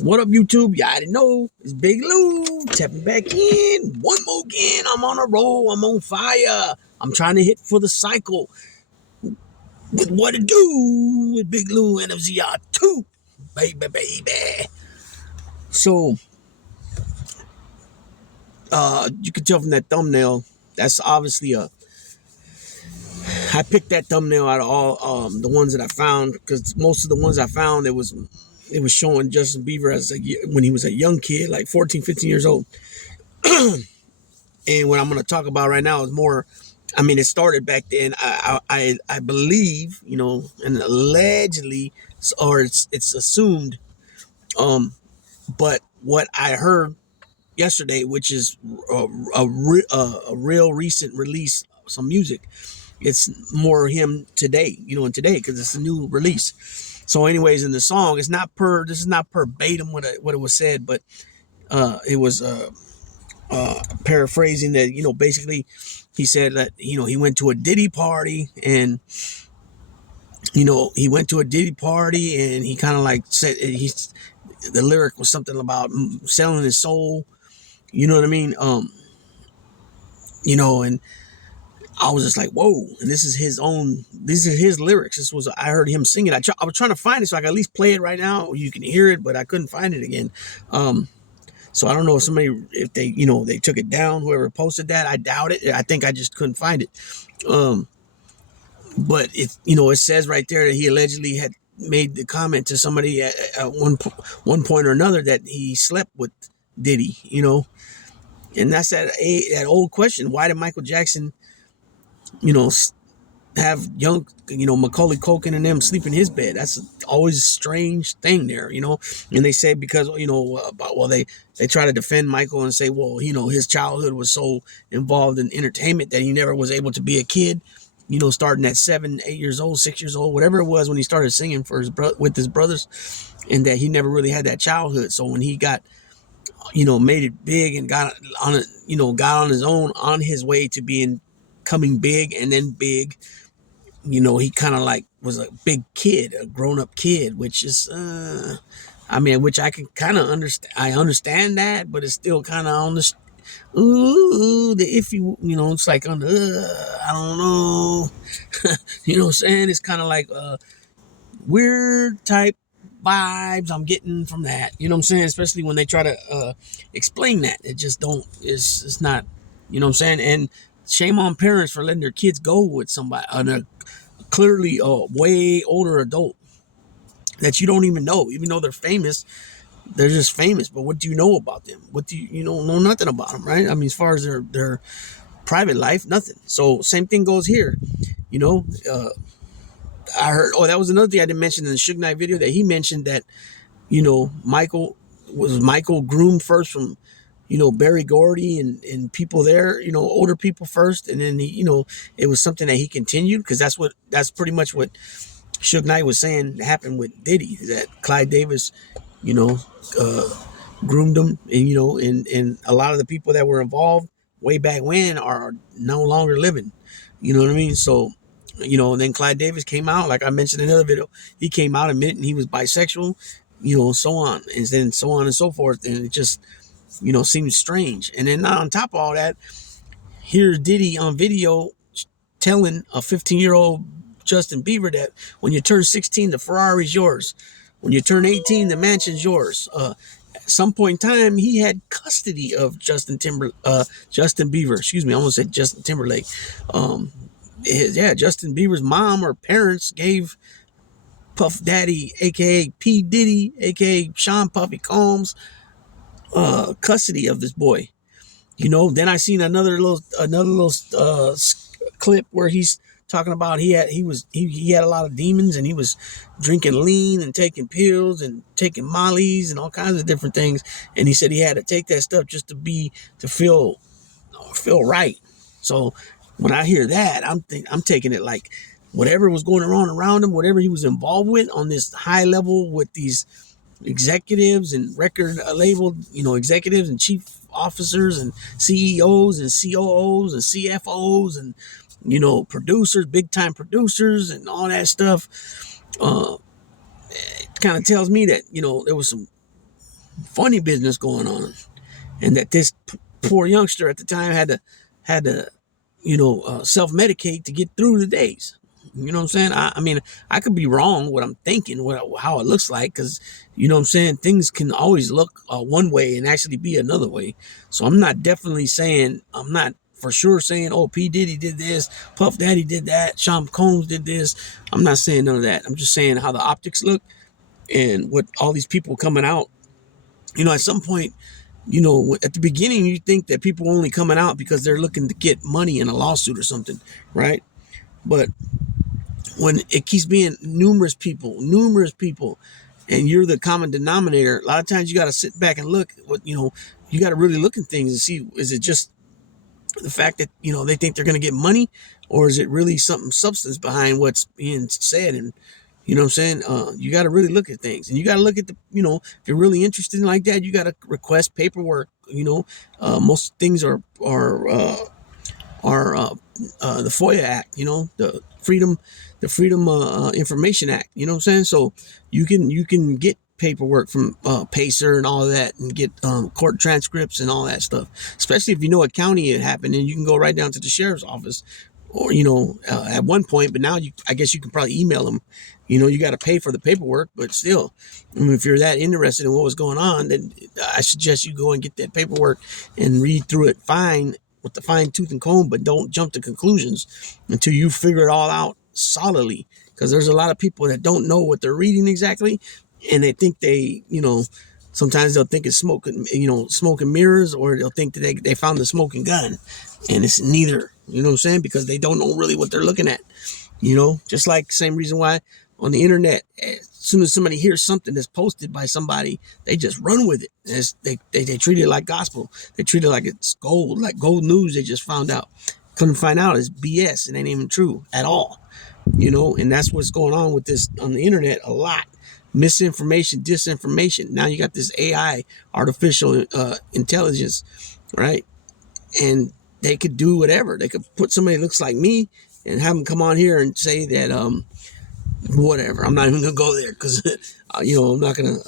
What up, YouTube? You already know it's Big Lou tapping back in. One more again. I'm on a roll. I'm on fire. I'm trying to hit for the cycle with what it do with Big Lou and FZR2. Baby. So, you can tell from that thumbnail, that's obviously I picked that thumbnail out of all the ones that I found, because most of the ones I found, it was showing Justin Bieber as when he was a young kid, like 14, 15 years old. And what I'm going to talk about right now is more. I mean, it started back then. I believe, and allegedly, or it's assumed. But what I heard yesterday, which is a real recent release, some music. It's more him today, and today, because it's a new release. So, anyways, in the song, this is not verbatim what it was said, but it was paraphrasing that, basically he said that, he went to a Diddy party, and, he went to a Diddy party and he kind of like said, the lyric was something about selling his soul. You know what I mean? And I was just like, whoa. And this is his lyrics. I heard him sing it. I was trying to find it so I could at least play it right now. You can hear it, but I couldn't find it again. So I don't know if they, they took it down, whoever posted that. I doubt it. I think I just couldn't find it. But it says right there that he allegedly had made the comment to somebody at one point or another that he slept with Diddy, and that's that old question. Why did Michael Jackson, have young, Macaulay Culkin and them sleep in his bed? That's always a strange thing there, And they say because, they try to defend Michael and say, well, his childhood was so involved in entertainment that he never was able to be a kid, starting at 7, 8 years old, 6 years old, whatever it was when he started singing with his brothers, and that he never really had that childhood. So when he got, made it big and got on it, got on his own, on his way to coming big and then big, he kind of like was a big kid, a grown up kid, which is, which I can kind of understand. I understand that, but it's still kind of on the, the iffy, it's like on the, I don't know, you know what I'm saying? It's kind of like weird type vibes I'm getting from that, you know what I'm saying? Especially when they try to explain that. It just it's not, you know what I'm saying? And shame on parents for letting their kids go with somebody, clearly a way older adult that you don't even know, even though they're famous. They're just famous, but what do you know about them? What do you don't know nothing about them, right? I mean, as far as their private life, nothing. So same thing goes here, I heard. Oh, that was another thing I didn't mention in the Suge Knight video, that he mentioned that Michael groomed first from Barry Gordy and people there, older people first, and then he, it was something that he continued, because that's pretty much what Suge Knight was saying happened with Diddy, that Clyde Davis, groomed him, and a lot of the people that were involved way back when are no longer living. You know what I mean? So, then Clyde Davis came out, like I mentioned in another video, he came out admitting he was bisexual, so on, and then so on and so forth, and it just, seems strange. And then on top of all that, here's Diddy on video telling a 15-year-old Justin Bieber that when you turn 16, the Ferrari's yours. When you turn 18, the mansion's yours. At some point in time, he had custody of Justin Bieber. Excuse me, I almost said Justin Timberlake. Justin Bieber's mom or parents gave Puff Daddy, aka P Diddy, aka Sean Puffy Combs, custody of this boy. Then I seen another little clip where he's talking about he had a lot of demons, and he was drinking lean and taking pills and taking mollies and all kinds of different things, and he said he had to take that stuff just to feel right. So when I hear that, I'm taking it like whatever was going on around him, whatever he was involved with on this high level with these executives and record label, executives and chief officers and CEOs and COOs and CFOs and producers, big time producers and all that stuff. It kind of tells me that there was some funny business going on, and that this poor youngster at the time had to self-medicate to get through the days. You know what I'm saying? I mean, I could be wrong what I'm thinking, how it looks like, because you know what I'm saying, things can always look one way and actually be another way. So I'm not definitely saying, I'm not for sure saying, oh, P. Diddy did this, Puff Daddy did that, Sean Combs did this. I'm not saying none of that. I'm just saying how the optics look and what all these people coming out. At some point, at the beginning, you think that people are only coming out because they're looking to get money in a lawsuit or something, right? But when it keeps being numerous people, and you're the common denominator, a lot of times you got to sit back and look. You got to really look at things and see, is it just the fact that they think they're going to get money, or is it really something substance behind what's being said? And you know what I'm saying? You got to really look at things, and you got to look at if you're really interested in like that, you got to request paperwork. Most things are the FOIA Act, the Freedom Information Act. You know what I'm saying? So you can get paperwork from Pacer and all of that, and get court transcripts and all that stuff. Especially if you know a county it happened, and you can go right down to the sheriff's office, or at one point. But now I guess you can probably email them. You got to pay for the paperwork, but still, if you're that interested in what was going on, then I suggest you go and get that paperwork and read through it fine, with the fine tooth and comb, but don't jump to conclusions until you figure it all out solidly. Because there's a lot of people that don't know what they're reading exactly, and they think sometimes they'll think it's smoke and mirrors, or they'll think that they found the smoking gun, and it's neither. You know what I'm saying? Because they don't know really what they're looking at. Just like same reason why on the internet, as soon as somebody hears something that's posted by somebody, they just run with it. They treat it like gospel. They treat it like it's gold, like gold news they just found out. Couldn't find out it's BS. It ain't even true at all. And that's what's going on with this on the internet a lot. Misinformation, disinformation. Now you got this AI, artificial intelligence, right? And they could do whatever. They could put somebody that looks like me and have them come on here and say that whatever. I'm not even gonna go there because I'm not gonna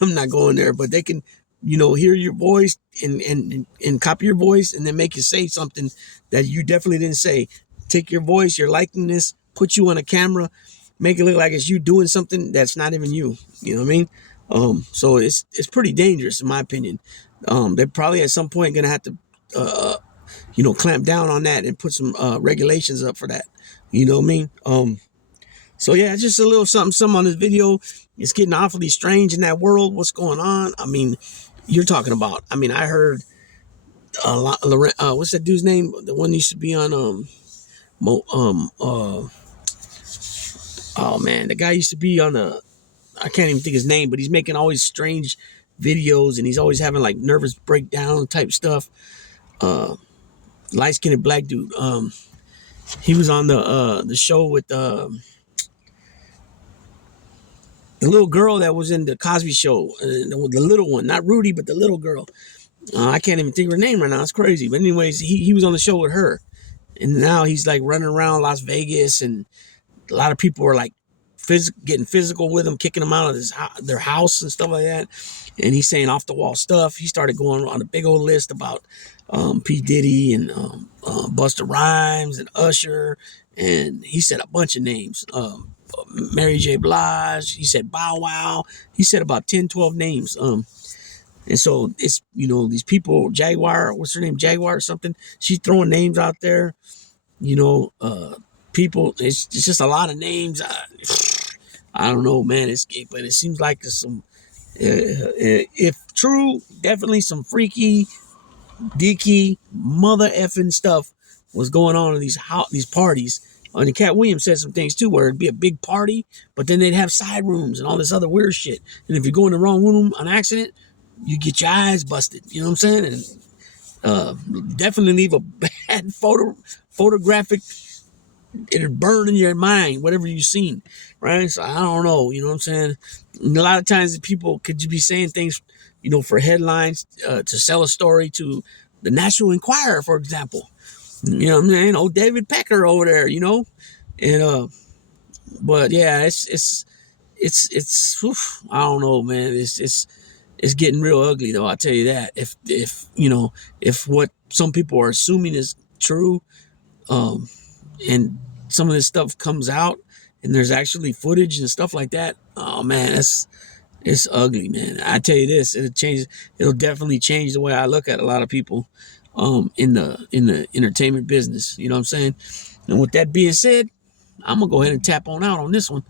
I'm not going there. But they can hear your voice and copy your voice, and then make you say something that you definitely didn't say. Take your voice, your likeness, put you on a camera, make it look like it's you doing something that's not even you. You know what I mean? So it's pretty dangerous in my opinion. They're probably at some point gonna have to clamp down on that and put some regulations up for that. You know what I mean? So yeah, just a little something on this video. It's getting awfully strange in that world. What's going on? I mean, you're talking about. I mean, I heard a lot. What's that dude's name? The one that used to be on oh man, the guy used to be on I can't even think his name, but he's making always strange videos, and he's always having like nervous breakdown type stuff. Light skinned black dude. He was on the show with the little girl that was in the Cosby Show, the little one, not Rudy, but the little girl. I can't even think of her name right now. It's crazy. But anyways, he was on the show with her, and now he's like running around Las Vegas, and a lot of people are like getting physical with him, kicking him out of their house and stuff like that. And he's saying off the wall stuff. He started going on a big old list about P. Diddy and Busta Rhymes and Usher, and he said a bunch of names. Mary J. Blige. He said Bow Wow. He said about 10, 12 names. And so it's these people, Jaguar. What's her name? Jaguar or something. She's throwing names out there. People. It's just a lot of names. I don't know, man. But it seems like there's some. If true, definitely some freaky, dicky, mother effing stuff was going on in these parties. And Cat Williams said some things too, where it'd be a big party, but then they'd have side rooms and all this other weird shit. And if you go in the wrong room on accident, you get your eyes busted. You know what I'm saying? And definitely leave a bad photographic. It'll burn in your mind, whatever you've seen, right? So I don't know, you know what I'm saying? And a lot of times people could just be saying things, for headlines, to sell a story to the National Enquirer, for example. You know what I'm saying? Oh, David Pecker over there, and but yeah, it's oof, I don't know, man. It's It's getting real ugly, though. I tell you that. If you know, if what some people are assuming is true, um, and some of this stuff comes out, and there's actually footage and stuff like that. Oh man, it's ugly, man. I tell you this, it'll change. It'll definitely change the way I look at a lot of people, in the entertainment business. You know what I'm saying? And with that being said, I'm gonna go ahead and tap on out on this one.